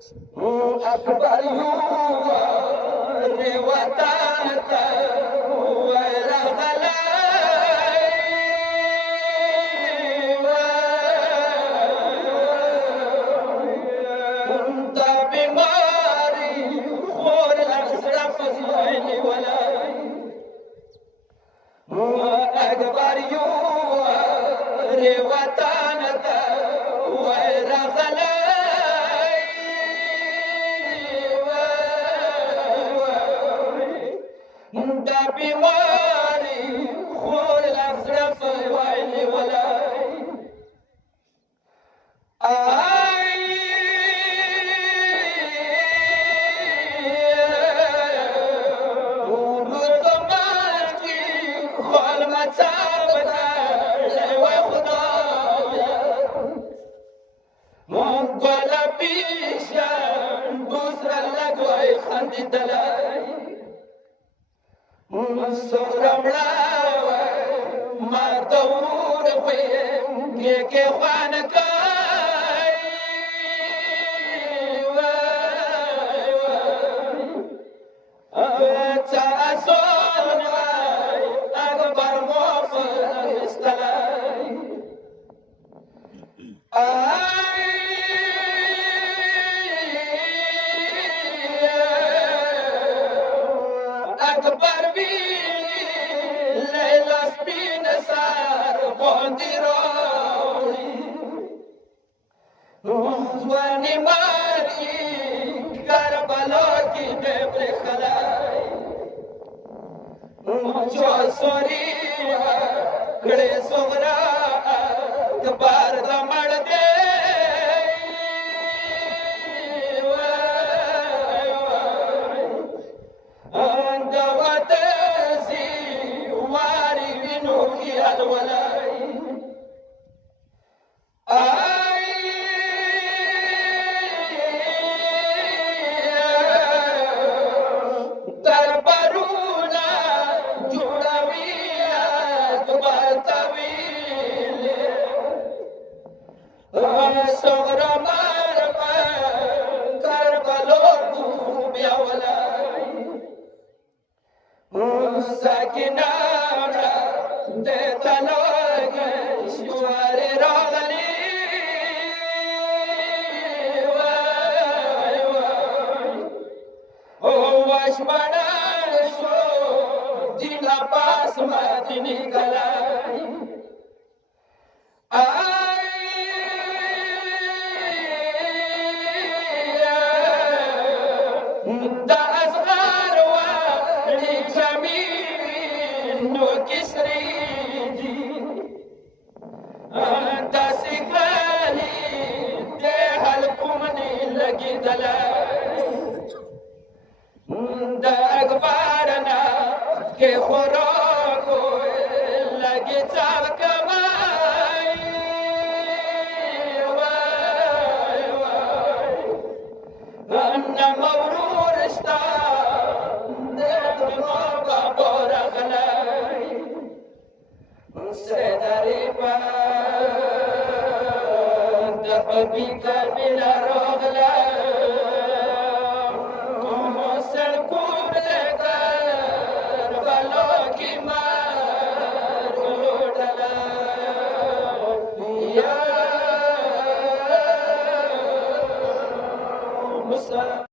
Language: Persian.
أكبر يوري وطنك ورغلي وانت بماري خور الأشرف زيني ولاي أكبر يوري وطنك ورغلي بماري خور الأشرف وعلي ولاي ولطماتي خول متابك وخدايا منقل بيشان بسر لك ويخندي دلاي صغرم راوي ما دور فين كي خوانكاي تأسون أكبر موفر استلاي أكبر ليلة سبين سار بونديروني واني ماري كربلا کی دبر خلائی جو سوری کڑے سغرا کبار دمڑ دے الولاي دربارونا جوړوي اکبر طويل صغر مار کربلو بیا ولاي ساکنا تلاق شوار راغلي واش بدل شو دل پاس مدني کلاي دا اصغر ولی جميل نو كسري داسې غالي د حلقومنې لګېدلی د اکبر نه کې خوراکو لګې څاکمای نه مورور شته د زما بابا راغلی سدري حبي كامل رغلا ومسر كور لكار بلوكي مار ولودلا يا مسر